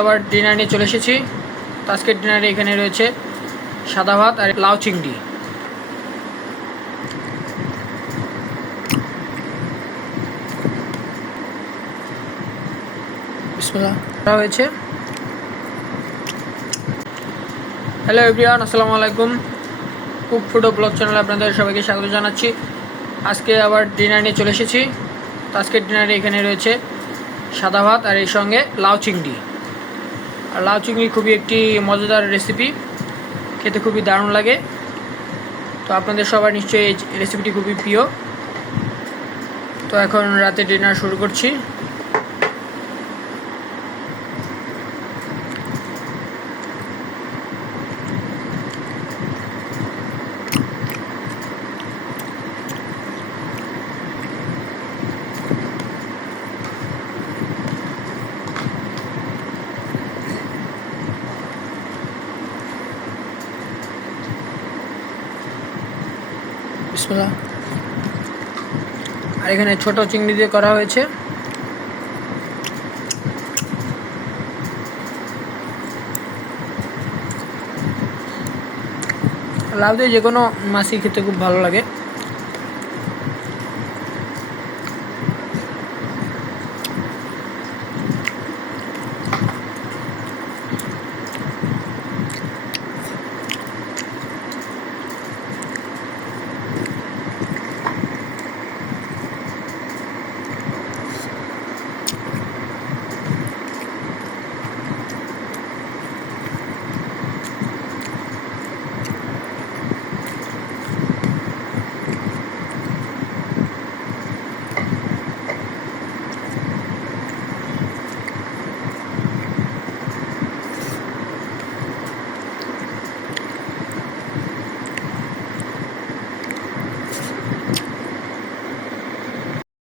আবার ডিনার নিয়ে চলে এসেছি। তো আজকের ডিনারে এখানে রয়েছে সাদা ভাত আর লাউ চিংড়ি। বিসমিল্লাহ হয়েছে। হ্যালো এভরিওয়ান, আসসালামু আলাইকুম। কুক ফুড ও ব্লগ চ্যানেলে আপনাদের সবাইকে স্বাগত জানাচ্ছি। আজকে আবার ডিনার নিয়ে চলে এসেছি। তো আজকের ডিনারে এখানে রয়েছে সাদা ভাত আর এর সঙ্গে লাউ চিংড়ি। আর লাউ চিংড়ি খুবই একটি মজাদার রেসিপি, খেতে খুবই দারুণ লাগে। তো আপনাদের সবার নিশ্চয়ই এই রেসিপিটি খুবই প্রিয়। তো এখন রাতে ডিনার শুরু করছি। বিসমিল্লাহ। আর এখানে ছোট চিংড়ি দিয়ে করা হয়েছে। লাউ দিয়ে যে কোনো মাছই খেতে খুব ভালো লাগে।